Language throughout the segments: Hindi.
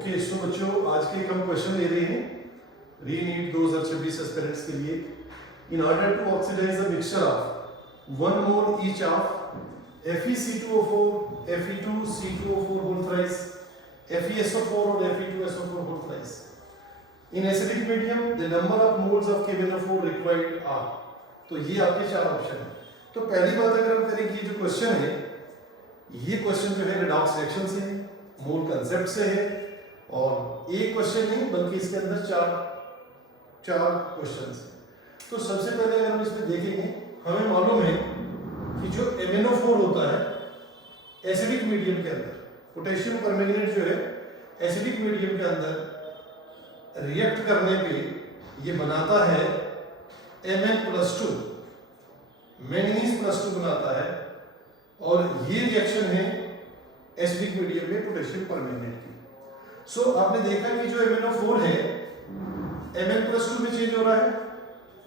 ओके सो बच्चों, आज के हम क्वेश्चन ले रहे हैं रीनीट 2026 एस्पिरेंट्स के लिए। In order to oxidize a mixture of 1 mole each of FeC2O4, Fe2C2O4 whole thrice, FeSO4 और Fe2SO4 whole thrice. In acidic medium, the number of moles of KBnO4 required are. तो ये आपके चार ऑप्शन है। तो पहली बात अगर हम करें कि जो क्वेश्चन है, ये क्वेश्चन जो है रेडॉक्स रिएक्शन से है, मोल कंसेप्ट से है, और एक क्वेश्चन नहीं बल्कि इसके अंदर चार क्वेश्चन है। तो सबसे पहले अगर हम इसमें देखेंगे, हमें मालूम है कि जो MnO4 होता है एसिडिक मीडियम के अंदर, पोटेशियम परमैंगनेट जो है एसिडिक मीडियम के अंदर रिएक्ट करने पे ये बनाता है Mn+2, मैंगनीज +2 बनाता है, और ये रिएक्शन है एसिडिक मीडियम में पोटेशियम परमैंगनेट की। सो आपने देखा कि जो MnO4 है Mn+2 में चेंज हो रहा है,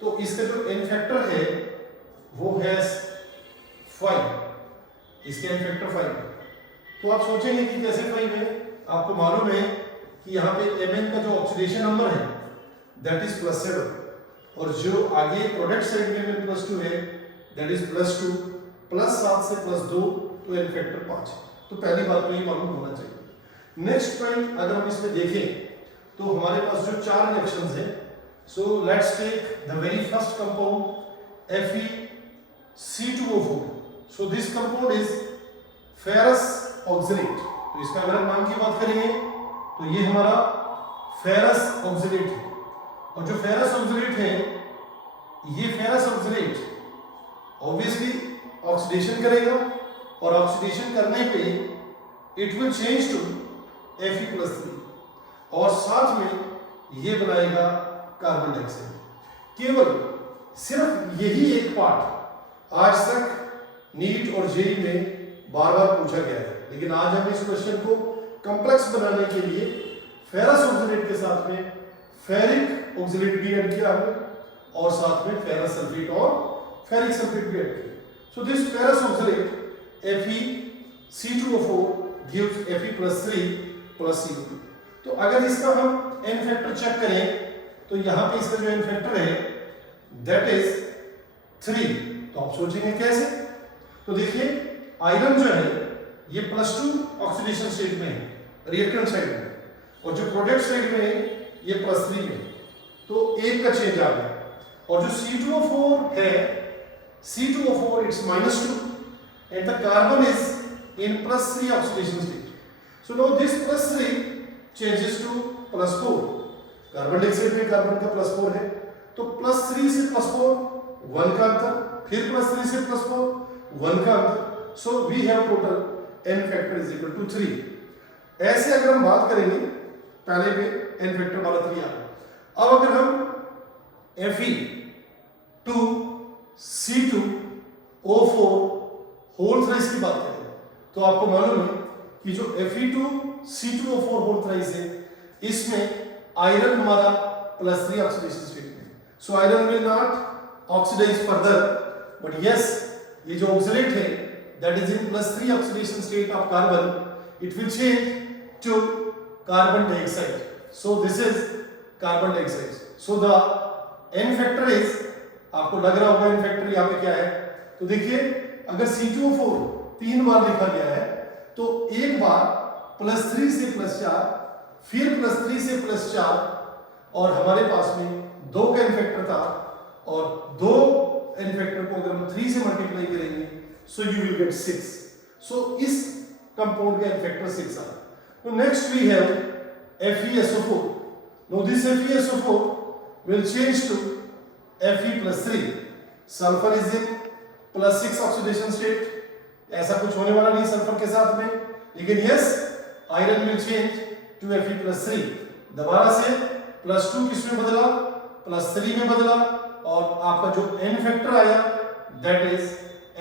तो इसका जो n फैक्टर है वो है 5, इसके n फैक्टर 5। तो आप सोचेंगे कि कैसे 5 है। आपको मालूम है कि यहाँ पे Mn का जो ऑक्सीडेशन नंबर है दैट इज +7, और जो आगे प्रोडक्ट साइड में Mn+2 है दैट इज +2, +7 से +2, तो n फैक्टर 5। तो पहली बात तो ये मालूम होना चाहिए। नेक्स्ट पॉइंट अगर हम इसमें देखें तो हमारे पास जो चार रिएक्शंस हैं, so let's take the very first compound FeC2O4। So this compound is ferrous oxalate. तो इसका अगर हम नाम की बात करेंगे तो ये हमारा फेरस ऑक्सलेट है, और जो फेरस ऑक्सलेट है, ये फेरस ऑक्सलेट ऑब्वियसली ऑक्सीडेशन करेगा, और ऑक्सीडेशन करने पे it will change to Fe+3, और साथ में ये बनाएगा कार्बन डाइऑक्साइड। केवल सिर्फ यही एक पार्ट आज तक नीट और जेईई में बार बार पूछा गया है, लेकिन आज हम इस क्वेश्चन को कॉम्प्लेक्स बनाने के लिए फेरस ऑक्सलेट के साथ में फेरिक ऑक्सलेट भी ऐड किया है, और साथ में फेरस सल्फेट और फेरिक सल्फेट भी ऐड किया। So this ferrous oxalate FeC2O4 gives Fe+3 + CO2। तो अगर इसका हम n फैक्टर चेक करें तो यहाँ पे इसका जो n फैक्टर है दैट इज 3। तो आप सोचेंगे कैसे? तो देखिए, आयरन जो है ये +2 ऑक्सीडेशन स्टेट में है रिएक्टेंट साइड में, और जो प्रोडक्ट साइड में है ये +3 में, तो एक का चेंज आ गया। और जो C2O4 है, C2O4 it's -2 and the carbon is in +3 oxidation state. So now this +3 changes to +4। Carbon dioxide में कार्बन का +4 है, तो +3 से +4 1 का अंतर, फिर +3 से +4 1 का अंतर। So we have total n factor is equal to 3। ऐसे अगर हम बात करेंगे, पहले पे n फैक्टर वाला 3 आ गया। अब अगर हम Fe2C2O4 होल थ्राइस की बात करें तो आपको मालूम है कि जो Fe2C2O4 होल थ्राइस है, इसमें आयरन हमारा +3 ऑक्सीडेशन स्टेट में, so iron will not oxidize further, but yes ये जो ऑक्सीडेट है that is in +3 oxidation state of carbon, it will change to carbon dioxide. So this is carbon dioxide. So the n factor is, आपको लग रहा होगा n फैक्टर यहाँ पे क्या है, तो देखिए अगर C2O4 3 बार लिखा गया है तो एक बार +3 से +4, फिर +3 से +4, और हमारे पास में 2 का n फैक्टर था, और 2 n फैक्टर को अगर हम 3 से मल्टीप्लाई करेंगे so you will get 6। So इस कंपाउंड का n फैक्टर 6 आ। तो next we have FeSO4। Now this FeSO4 will change to Fe+3। Sulphur is in +6 oxidation state, ऐसा कुछ होने वाला नहीं सल्फर के साथ में, लेकिन yes iron will change to Fe+3। दोबारा से +2 किस में बदला, +3 में बदला, और आपका जो n फैक्टर आया that is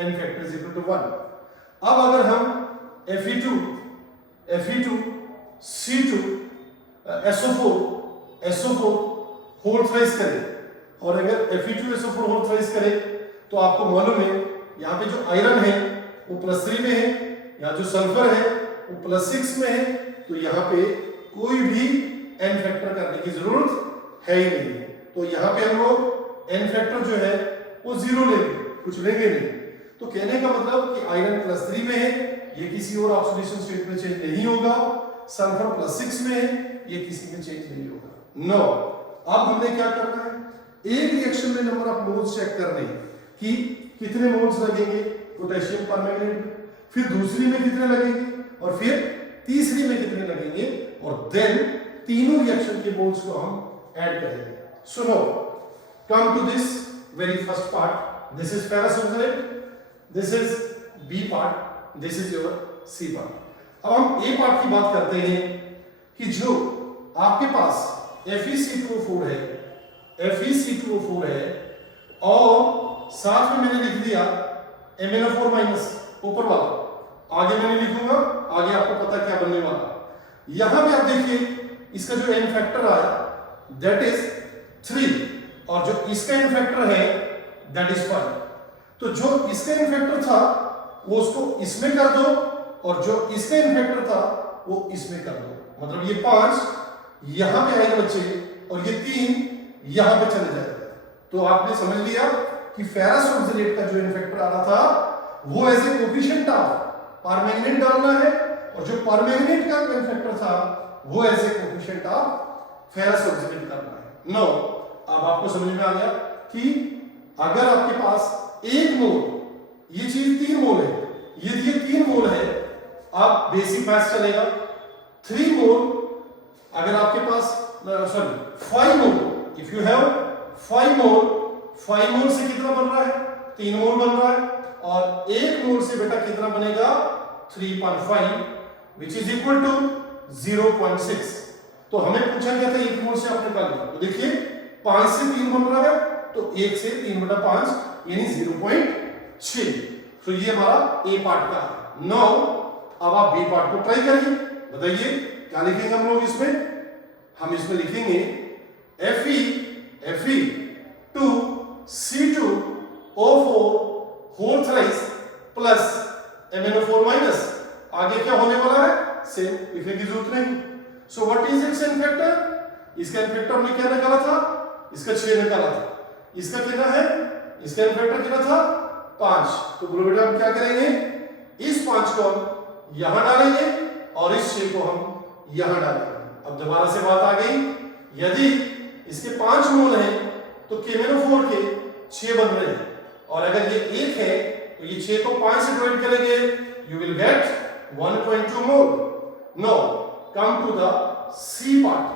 n factor is equal to 1। अब अगर हम Fe2C2SO4 होल थ्राइस करें, और अगर Fe2SO4 होल थ्राइस करें तो आपको मालूम है यहाँ पे जो आयरन है वो +3 में है, यहाँ जो सल्फर है वो +6 में है, तो यहाँ पे कोई भी n फैक्टर करने की जरूरत है ही नहीं। तो यहाँ पे हम लोग n फैक्टर जो है वो 0 लेंगे, कुछ लेंगे नहीं। तो कहने का मतलब कि आयरन +3 में है, ये किसी और ऑक्सीडेशन स्टेट में चेंज नहीं होगा। सल्फर +6 में है, ये किसी में चेंज नहीं होगा। नो, अब हमने क्या करना है, एक रिएक्शन में नंबर ऑफ मोल्स चेक करने कि कितने मोल्स लगेंगे पोटेशियम परमैंगनेट, फिर दूसरी में कितने लगेंगे और फिर तीसरी में कितने लगेंगे, और देन तीनों रिएक्शन के मोल्स को हम ऐड करेंगे। सुनो, come to this very first part, this is ferrous oxide, this is B part, this is your C part. अब हम ए पार्ट की बात करते हैं कि जो आपके पास FeC2O4 है, FeC2O4 है और साथ में मैंने लिख दिया MnO4- ऊपर वाला, आगे मैंने लिखूंगा, आगे आपको पता क्या बनने वाला। यहां पे आप देखिए इसका जो n फैक्टर आया दैट इज 3 और जो इसका n फैक्टर है दैट इज 5। तो जो इसका n फैक्टर था वो उसको इसमें कर दो और जो इसका n फैक्टर था वो इसमें कर दो, मतलब ये 5 यहां पे आएगा बच्चे और ये 3 यहां पे चले जाएगा। तो आपने समझ लिया कि फेरस ऑक्सलेट का जो n फैक्टर आ रहा था वो as a coefficient of permanganate डालना है और जो परमैंगनेट का n फैक्टर था वो as a coefficient of ferrous oxalate करना है। नो, अब आपको समझ में आ गया कि अगर आपके पास 1 मोल, ये चीज 3 मोल है, ये 3 मोल है, आप बेसिक मैथ्स चलेगा। 3 मोल अगर आपके पास 5 मोल, इफ यू हैव 5 मोल से कितना बन रहा है, 3 मोल बन रहा है, और 1 मोल से बेटा कितना बनेगा 3.5 which is equal to 0.6। तो हमें पूछा गया था 1 मोल से आपने निकालना, तो देखिए 5 से 3 बन रहा है तो 1 से 3/5 यानी 0.6। तो ये हमारा ए पार्ट का है। नाउ अब आप बी पार्ट को ट्राई करिए, बताइए क्या लिखेंगे हम लोग इसमें। हम इसमें लिखेंगे Fe2C2O4 whole thrice plus MnO4-, आगे क्या होने वाला है, सेम, लिखने की जरूरत नहीं। So what is it's n factor, इसका n फैक्टर हमने क्या निकाला था, इसका 6 निकाला था, इसका कितना है, इसका n फैक्टर कितना था 5। तो बोलो बेटा हम क्या करेंगे, इस 5 को हम यहां डालेंगे और इस 6 को हम यहां डालेंगे। अब दोबारा से बात आ गई, यदि इसके 5 मोल हैं तो KMnO4 के 6 बन रहे हैं, और अगर ये 1 है तो ये 6 को 5 से डिवाइड करेंगे, you will get 1.2 mole. No, come to the C part.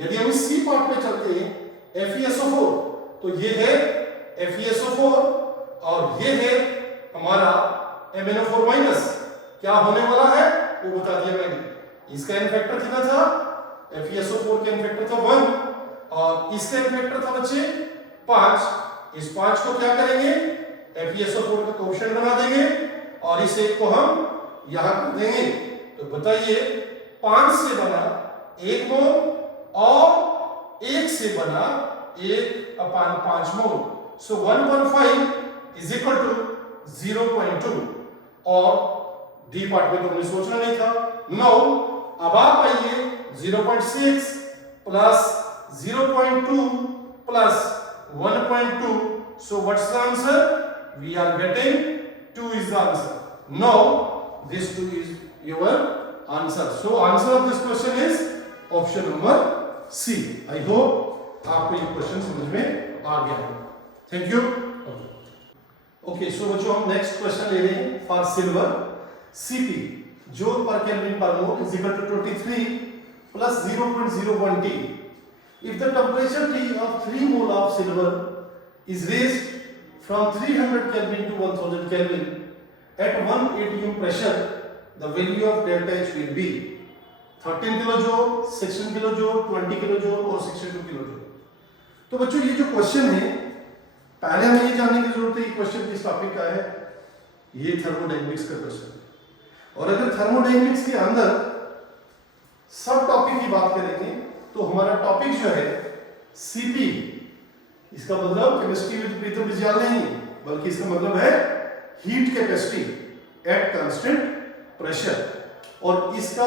यदि हम इस सी पार्ट पे चलते हैं FeSO4, तो ये है FeSO4 और ये है हमारा MnO4-। क्या होने वाला है वो बता दिया मैंने। इसका n फैक्टर कितना था, FeSO4 का n फैक्टर था 1 और इसका n फैक्टर था बच्चे 5। इस 5 को क्या करेंगे, FeSO4 का कोएफिशिएंट बना देंगे और इस 1 को हम यहां कर देंगे। तो बताइए 5 से बना 1 मोल और 1 से बना 1/5 मोल। सो 1.5 इज इक्वल टू 0.2 और डी पार्ट में तो हमने सोचना नहीं था। नो, अब आप आइए 0.6 plus 0.2 plus 1.2, so what's the answer, we are getting 2 is the answer. Now this 2 is your answer, so answer of this question is option number C. I hope आपको ये क्वेश्चन समझ में आ गया है। Thank you. ओके, सो बच्चों हम नेक्स्ट क्वेश्चन ले रहे हैं for silver. Cp joule per Kelvin per mole is equal to 23 plus 0.01 T. If the temperature T of 3 mole of silver is raised from 300 Kelvin to 1000 Kelvin at 1 atm pressure, the value of delta H will be 13 kilojoule, 16 kilojoule, 20 kilojoule और 62 kilojoule। तो बच्चों ये जो क्वेश्चन है, पहले हमें ये जानने की जरूरत है ये क्वेश्चन किस टॉपिक का है। ये थर्मोडायनेमिक्स का क्वेश्चन है, और अगर थर्मोडायनेमिक्स के अंदर सब टॉपिक की बात करेंगे तो हमारा टॉपिक जो है Cp, इसका मतलब केमिस्ट्री विद प्रीतम बिजलाल नहीं, बल्कि इसका मतलब है heat capacity at constant pressure. और इसका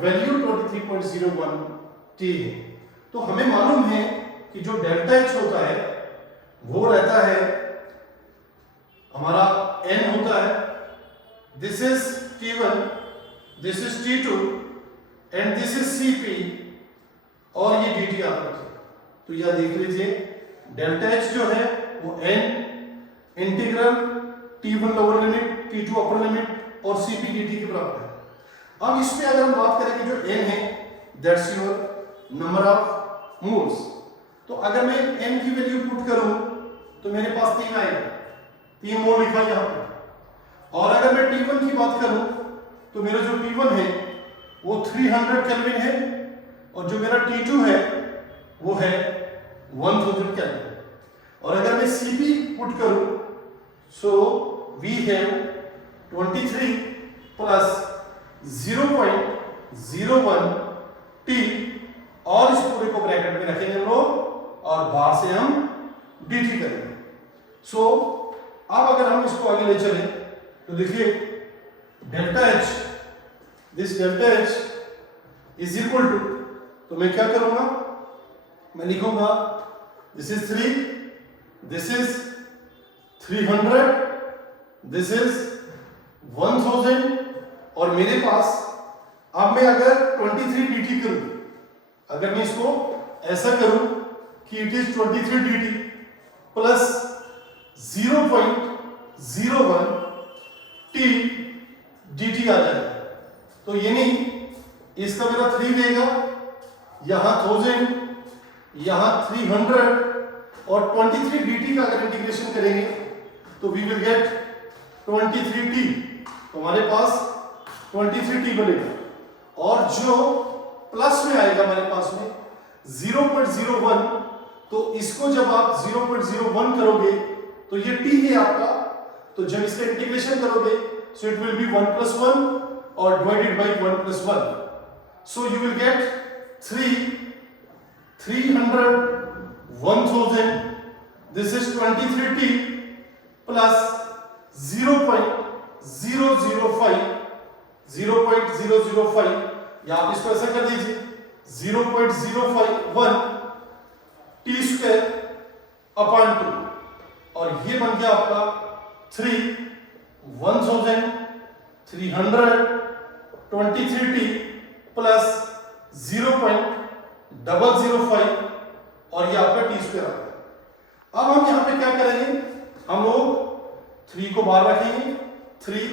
वैल्यू 23.01 t है। तो हमें मालूम है कि जो डेल्टा एच होता है वो रहता है हमारा n होता है, this is t1, this is t2 and this is cp और ये dt आप रखिए। तो यह देख लीजिए डेल्टा एच जो है वो n integral t1 lower limit t2 upper limit और cp dt के बराबर है। अब इस पे अगर हम बात करें कि जो n है that's your number of moles, तो अगर मैं n की वैल्यू पुट करूं तो मेरे पास 3 आएगा, 3 मोल लिखा यहां पर। और अगर मैं t1 की बात करूं तो मेरा जो t1 है वो 300 केल्विन है और जो मेरा t2 है वो है 1000 केल्विन। और अगर मैं cp पुट करूं so we have 23 plus 0.01 t और इस पूरे को ब्रैकेट में रखेंगे हम लोग और बाहर से हम dt करेंगे। सो अब अगर हम इसको आगे ले चलें तो देखिए delta H, this delta H is equal to, तो मैं क्या करूंगा, मैं लिखूंगा this is 3, this is 300, this is 1000 और मेरे पास अब मैं अगर 23 dt करूं, अगर मैं इसको ऐसा करूं कि it is 23 dt plus 0.01 t dt आ जाएगा, तो ये नहीं इसका मेरा 3 देगा, यहां 1000, यहां 300 और 23 dt का अगर इंटीग्रेशन करेंगे तो वी विल गेट 23 t, तो हमारे पास 23 t बनेगा। और जो प्लस में आएगा हमारे पास में 0.01, तो इसको जब आप 0.01 करोगे तो ये t है आपका, तो जब इसका इंटीग्रेशन करोगे सो इट विल बी 1 + 1 और divided by 1 + 1, so you will gate 300 1000, this is 23 t plus 0.005 या आप इसको ऐसा कर दीजिए 0.051 t स्क्वायर अपॉन 2 और ये बन गया आपका 1323 t प्लस 0.005 और ये आपका टी स्क्वायर आता है। अब हम यहाँ पे क्या करेंगे, हम लोग 3 को बाहर रखेंगे, 3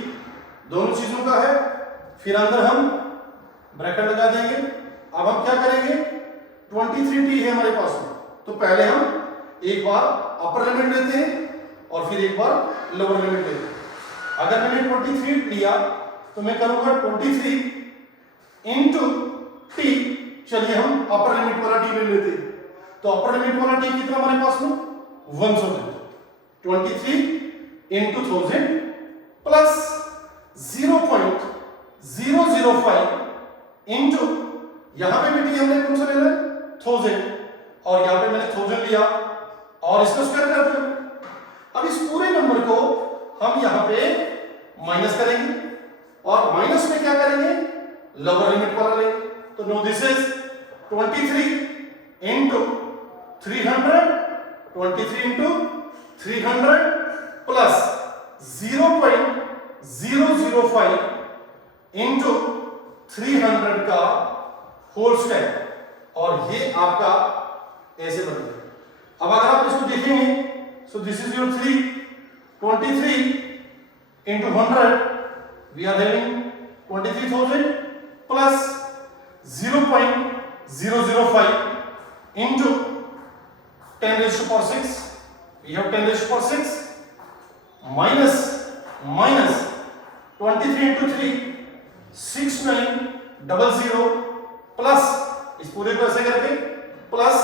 दोनों चीजों का है, फिर अंदर हम ब्रैकेट लगा देंगे। अब हम क्या करेंगे, 23 टी है हमारे पास में, तो पहले हम एक बार अपर लिमिट लेते हैं और फिर एक बार लोअर लिमिट लेते हैं। अगर मैंने 23 लिया तो मैं करूंगा 23 इंटू टी, चलिए हम अपर लिमिट वाला टी ले लेते हैं, तो अपर लिमिट वाला टी कितना हमारे पास में 1000, 23 इंटू 1000 प्लस 0.005 इंटू, यहां पे भी टी हमने कौन सा लेना है 1000 और यहां पे मैंने 1000 लिया और इसका स्क्वायर कर दिया। अब इस पूरे नंबर को हम यहां पे माइनस करेंगे और माइनस में क्या करेंगे, लोअर लिमिट वाला लेंगे, तो no this is 23 into 300, 23 into 300 plus 0.005 into 300 का होल स्क्वायर और ये आपका ऐसे बनेगा। अब अगर आप इसको देखेंगे so this is your 23 into 100 we are having 23,000 plus 0.005 into 10⁻⁶, we have 10⁻⁶ minus 23 into 3 6900 plus इस पूरे को ऐसे करके प्लस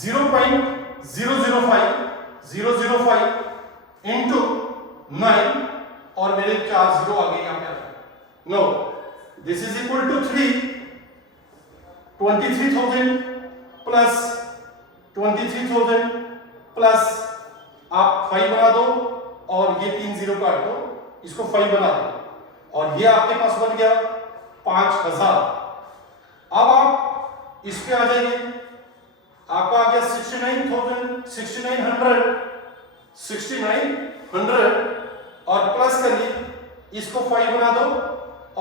0.005 इंटू 9 और मेरे 4 जीरो आ गए यहां पे। No this is equal to 23,000 plus 23,000 plus आप 5 बना दो और ये 3 जीरो काट दो, इसको 5 बना दो और ये आपके पास बन गया 5000। अब आप इस पे आ जाइए, आपका आ गया 6900 और प्लस करिए, इसको 5 बना दो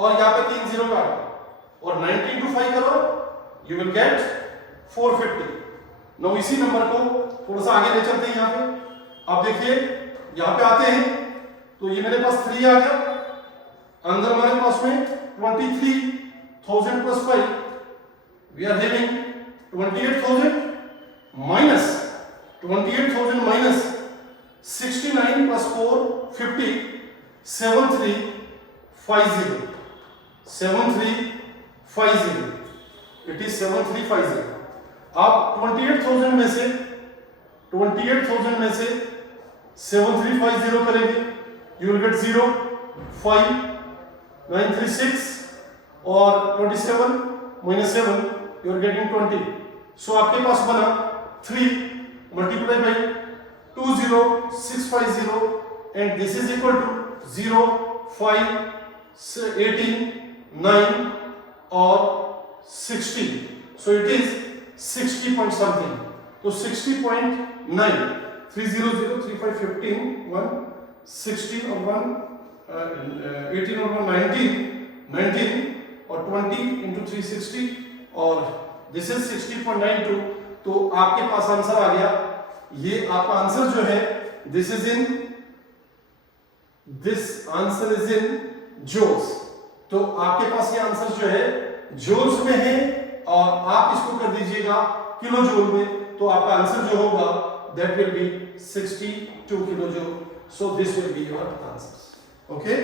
और यहाँ पे 3 जीरो काट दो और 19 टू 5 करो, यू विल गेट 450। नो इसी नंबर को थोड़ा सा आगे ले चलते हैं यहाँ पे। अब देखिए यहाँ पे आते हैं तो ये मेरे पास 3 आ गया, अंदर हमारे पास में 23,000 plus 5 we are having 28,000 minus 69 plus 4 50 7350 it is 7350। आप 28,000 में से 7350 करेंगे, यू विल गेट 0 5 936 और 27 minus 7 you are getting 20। सो आपके पास बना 3 multiplied by 20650 and this is equal to 0 5 18 9 और 16, so it is 60 point something। तो 60.9 300 35 15 1 16 और 1 18 और 1 19 और 20 into 360 और दिस इज 60.92। तो आपके पास आंसर आ गया। ये आपका आंसर जो है this answer is in joules. तो आपके पास ये आंसर जो है जूल्स में है और आप इसको कर दीजिएगा किलो जूल में, तो आपका आंसर जो होगा that will be 62 kilo joule. So this will be your answer. Okay.